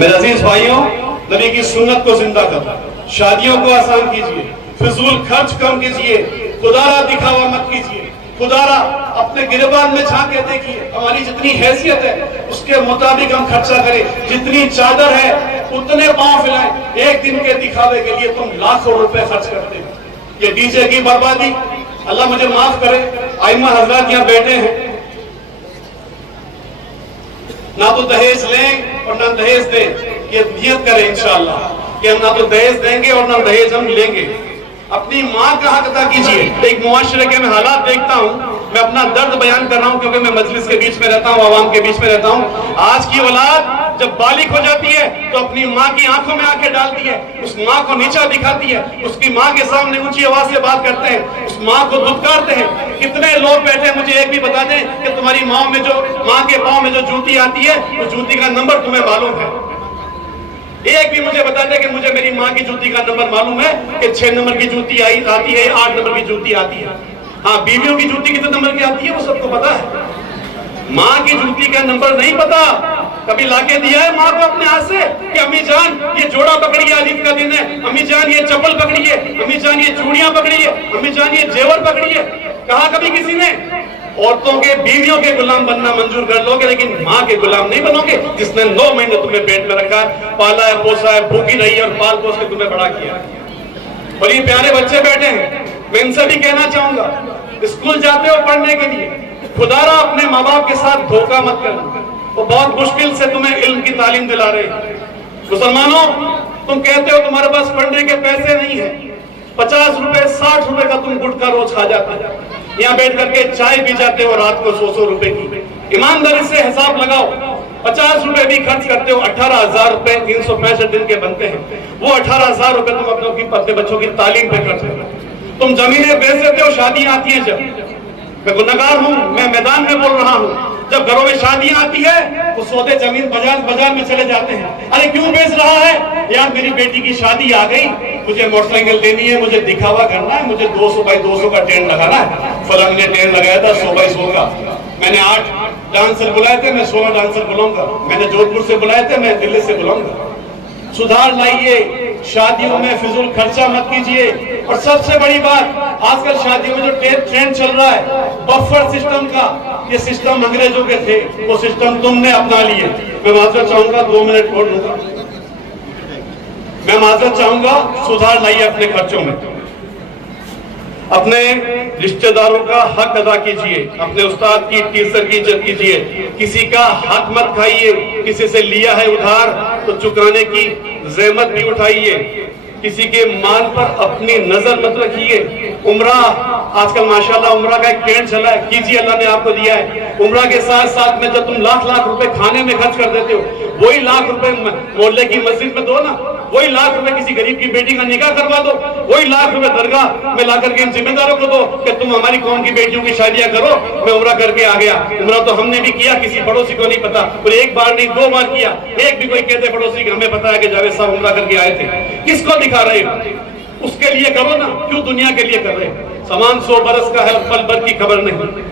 मेरे अजीज भाइयों, नबी की सुन्नत को जिंदा कर, शादियों को आसान कीजिए, फिजूल खर्च कम कीजिए, खुदारा दिखावा मत कीजिए, खुदारा अपने गिरबान में झांके देखिए, हमारी जितनी हैसियत है उसके मुताबिक हम खर्चा करें, जितनी चादर है उतने पांव फैलाएं। एक दिन के दिखावे के लिए तुम लाखों रुपए खर्च करते हो। ये डीजे की बर्बादी, अल्लाह मुझे माफ करे, आइमा हजरात यहाँ बैठे हैं, ना तो दहेज लें और ना दहेज दें। ये नियत करें इंशाअल्लाह कि हम ना तो दहेज देंगे और ना दहेज हम लेंगे। अपनी माँ का हक अदा कीजिए। एक मुआशरे के मैं हालात देखता हूँ, मैं अपना दर्द बयान कर रहा हूँ क्योंकि मैं मजलिस के बीच में रहता हूँ, आवाम के बीच में रहता हूँ। आज की औलाद जब बालिग हो जाती है तो अपनी माँ की आंखों में आंखें डालती है, उस माँ को नीचा दिखाती है, उसकी माँ के सामने ऊंची आवाज से बात करते हैं, उस माँ को धुतकारते हैं। कितने लोग बैठे हैं, मुझे एक भी बता दें कि तुम्हारी माँ के पाँव में जो जूती आती है, उस जूती का नंबर तुम्हें मालूम है? एक भी मुझे बता दे कि मुझे मेरी माँ की जूती का नंबर मालूम है कि 6 नंबर की जूती आती है, 8 नंबर की जूती आती है। हाँ, बीवियों की जूती कितने नंबर की आती है वो सबको पता है, माँ की जूती का नंबर नहीं पता। कभी लाके दिया है माँ को अपने हाथ से कि अम्मी जान ये जोड़ा पकड़िए, आज ईद का दिन है, अम्मी जान ये चप्पल पकड़िए, अम्मी जान ये चूड़ियां पकड़िए, अम्मी जान ये जेवर पकड़िए? कहा कभी किसी ने? औरतों के, बीवियों के गुलाम बनना मंजूर कर लोगे, लेकिन माँ के गुलाम नहीं बनोगे, जिसने 9 महीने तुम्हें पेट में रखा, पाला है, पोसा है, भूखी रही है और पाल पोस के तुम्हें बड़ा किया। और ये प्यारे बच्चे बैठे हैं, मैं इनसे भी कहना चाहूंगा, स्कूल जाते हो पढ़ने के लिए, खुदारा अपने माँ बाप के साथ धोखा मत करना। वो बहुत मुश्किल से तुम्हें इल्म की तालीम दिला रहे हैं। मुसलमानों, तुम कहते हो तुम्हारे पास पढ़ने के पैसे नहीं है, 50 रुपए 60 रुपए का तुम गुटखा रोज खा जाते हो, यहाँ बैठ करके चाय पी जाते हो रात को 100 रुपए की। ईमानदारी से हिसाब लगाओ, 50 रुपए भी खर्च करते हो, 18,000 रुपए 365 दिन के बनते हैं। वो 18,000 रुपए तुम अपने बच्चों की तालीम पे खर्च करो। तुम जमीनें बेच देते हो, शादियां आती हैं जब, मैं गुनहगार हूं, मैं मैदान में बोल रहा हूं, जब घरों में शादियां आती है तो सौदे जमीन बाजार में चले जाते हैं। अरे क्यों बेच रहा है? यार मेरी बेटी की शादी आ गई, मुझे मोटरसाइकिल देनी है, मुझे दिखावा करना है, मुझे 200 बाई 200 का टेंट लगाना है। फलां ने टेंट लगाया था 100 बाई 100 का, मैंने 8 डांसर बुलाए थे, मैं 16 डांसर बुलाऊंगा, मैंने जोधपुर से बुलाए थे, मैं दिल्ली से बुलाऊंगा। सुधार लाइए, शादियों में फिजूल खर्चा मत कीजिए। और सबसे बड़ी बात, आजकल शादियों में जो ट्रेंड चल रहा है बफर सिस्टम का, ये सिस्टम अंग्रेजों के थे, वो सिस्टम तुमने अपना लिए। मैं माजरत चाहूंगा, 2 मिनट छोड़ दूंगा, मैं माजरत चाहूंगा, सुधार लाइए अपने खर्चों में, अपने रिश्तेदारों का हक अदा कीजिए, अपने उस्ताद की, टीचर की इज्जत कीजिए, किसी का हक मत खाइए, किसी से लिया है उधार तो चुकाने की ज़हमत भी उठाइए, किसी के माल पर अपनी नजर मत रखिए। उम्रा, आजकल माशाल्लाह उम्रा का एक ट्रेंड चला है, कीजिए, अल्लाह ने आपको दिया है। उम्रा के साथ साथ में जब तुम लाख लाख रुपए खाने में खर्च कर देते हो, वही लाख रुपए मोहल्ले की मस्जिद में दो ना, वही लाख रुपए किसी गरीब की बेटी का निकाह करवा दो, वही लाख रुपए दरगाह में लाकर के इन जिम्मेदारों को दो कि तुम हमारी कौम की बेटियों की शादियां करो। मैं उम्रा करके आ गया, उम्रा तो हमने भी किया, किसी पड़ोसी को नहीं पता, और 1 बार नहीं 2 बार किया। एक भी कोई कहते पड़ोसी कि हमें पता है कि जावेद साहब उम्रा करके आए थे, किसको दिखा रहे हो? उसके लिए करो ना, क्यों दुनिया के लिए कर रहे हो? सामान 100 बरस का है, पल भर की खबर नहीं।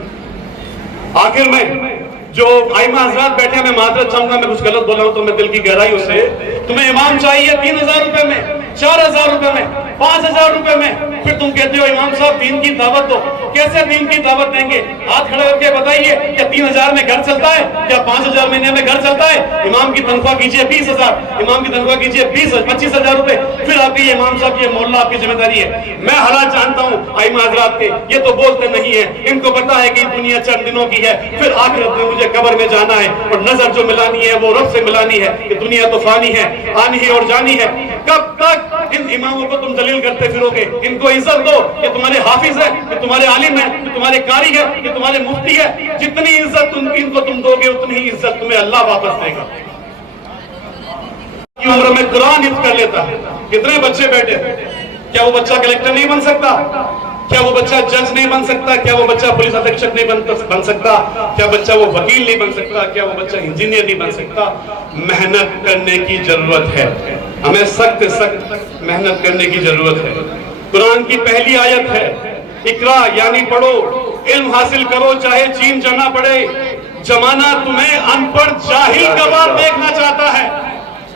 आखिर में जो आइमा हजरात बैठे, मैं माजरत चाहूंगा, मैं कुछ गलत बोला हूं तो मैं दिल की गहराइयों से, तुम्हें इमाम चाहिए 3,000 रुपए में, 4,000 रुपए में, 5,000 रुपए में, फिर तुम कहते हो इमाम साहब दीन की दावत दो। कैसे दीन की दावत देंगे? हाथ खड़े होकर बताइए, क्या 3,000 में घर चलता है? क्या 5,000 महीने में घर चलता है? इमाम की तनख्वाह कीजिए 20,000, इमाम की तनख्वाह कीजिए 25,000 रुपए, फिर आप ये इमाम साहब ये मोहल्ला आपकी जिम्मेदारी है। मैं हालात जानता हूँ आइमा हजरात के, ये तो बोलते नहीं है, इनको पता है कि दुनिया चंद दिनों की है, फिर आखिरत में मुझे कब्र में जाना है, और नजर जो मिलानी है वो रब से मिलानी है। ये दुनिया तो फानी है, आनी है और जानी है। कब तक इन इमामों को तुम जलील करते फिरोगे? इनको इज्जत दो, ये तुम्हारे हाफिज है, ये तुम्हारे आलिम है, ये तुम्हारे कारी है, ये तुम्हारे मुफ्ती है। जितनी इज्जत इनको तुम दोगे उतनी ही इज्जत तुम्हें अल्लाह वापस देगा। की उम्र में कुरान हिफ्ज़ कर लेता है। कितने बच्चे बैठे, क्या वो बच्चा कलेक्टर नहीं बन सकता? क्या वो बच्चा जज नहीं बन सकता? क्या वो बच्चा पुलिस अधीक्षक नहीं बन सकता? क्या बच्चा वो वकील नहीं बन सकता? क्या वो बच्चा इंजीनियर नहीं बन सकता? मेहनत करने की जरूरत है, हमें सख्त मेहनत करने की जरूरत है। कुरान की पहली आयत है, इकरा यानी पढ़ो, इल्म हासिल करो, चाहे चीन जाना पड़े। जमाना तुम्हें अनपढ़ जाहिल गवार देखना चाहता है।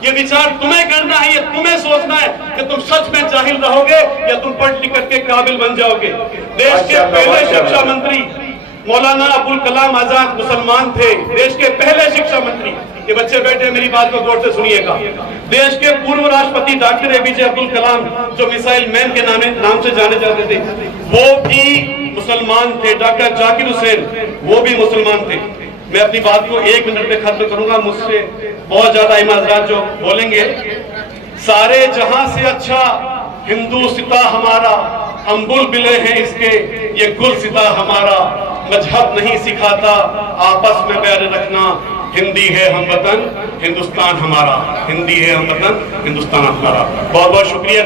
ये विचार तुम्हें करना है, ये तुम्हें सोचना है कि तुम सच में जाहिल रहोगे या तुम पढ़ लिख करके काबिल बन जाओगे। देश के पहले शिक्षा मंत्री मौलाना अबुल कलाम आजाद मुसलमान थे, देश के पहले शिक्षा मंत्री। ये बच्चे बैठे मेरी बात को गौर से सुनिएगा। देश के पूर्व राष्ट्रपति डॉक्टर एपीजे अब्दुल कलाम, जो मिसाइल मैन के नाम से जाने जाते थे, वो भी मुसलमान थे। डॉक्टर जाकिर हुसैन, वो भी मुसलमान थे। मैं अपनी बात को 1 मिनट में खत्म करूंगा, मुझसे बहुत ज्यादा इमाम हज़रात जो बोलेंगे। सारे जहां से अच्छा हिंदू सिता हमारा, हम बुलबुलें हैं इसके, ये गुल सिता हमारा। मजहब नहीं सिखाता आपस में बैर रखना, हिंदी है हम वतन हिंदुस्तान हमारा, हिंदी है हम वतन हिंदुस्तान हमारा। बहुत बहुत शुक्रिया।